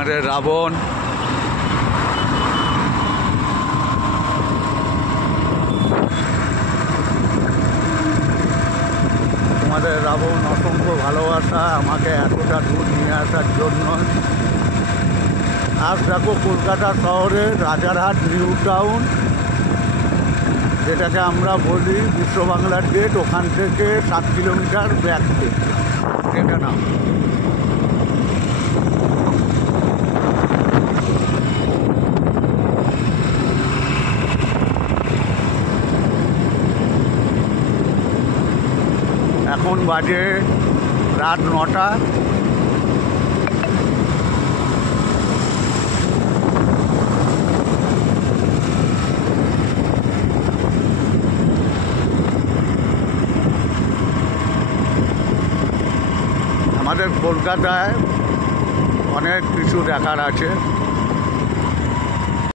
আমাদের রাবণ, আমাদের রাবণ অসংখ্য ভালোবাসা আমাকে এতটা দূর নিয়ে আসার জন্য। আজ দেখো কলকাতা শহরের রাজারহাট নিউ টাউন, যেটাকে আমরা বলি বিশ্ব বাংলার গেট, ওখান থেকে 7 কিলোমিটার ব্যাক থেকে এটা না। এখন বাজে রাত 9টা। আমাদের কলকাতায় অনেক কিছু দেখার আছে।